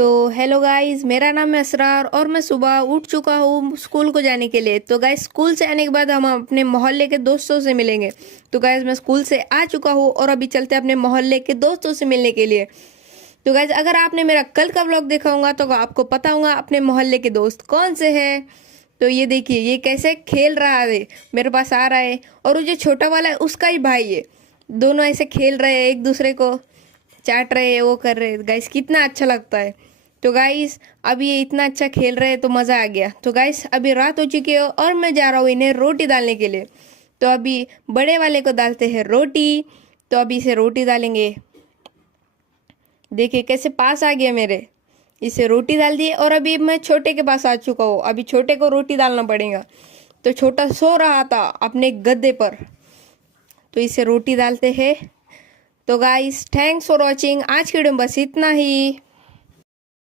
तो hello guys, मेरा नाम है असरार और मैं सुबह उठ चुका हूँ स्कूल को जाने के लिए। तो गाइस, स्कूल से आने के बाद हम अपने मोहल्ले के दोस्तों से मिलेंगे। तो गाइस, मैं स्कूल से आ चुका हूँ और अभी चलते हैं अपने मोहल्ले के दोस्तों से मिलने के लिए। तो गाइस, अगर आपने मेरा कल का व्लॉग देखा होगा तो आपको पता होगा अपने मोहल्ले के दोस्त कौन से हैं। तो ये देखिए, ये कैसे खेल रहा है, मेरे पास आ रहा है। और वो जो छोटा वाला है उसका ही भाई है। दोनों ऐसे खेल रहे हैं, एक दूसरे को चाट रहे हैं, वो कर रहे हैं। गाइस, कितना अच्छा लगता है। तो गाइस, अभी ये इतना अच्छा खेल रहे हैं तो मज़ा आ गया। तो गाइस, अभी रात हो चुकी है और मैं जा रहा हूँ इन्हें रोटी डालने के लिए। तो अभी बड़े वाले को डालते हैं रोटी। तो अभी इसे रोटी डालेंगे। देखिए कैसे पास आ गया मेरे। इसे रोटी डाल दी और अभी मैं छोटे के पास आ चुका हूँ। अभी छोटे को रोटी डालना पड़ेगा। तो छोटा सो रहा था अपने गद्दे पर। तो इसे रोटी डालते हैं। तो गाइस, थैंक्स फॉर वॉचिंग। आज की वीडियो में बस इतना ही।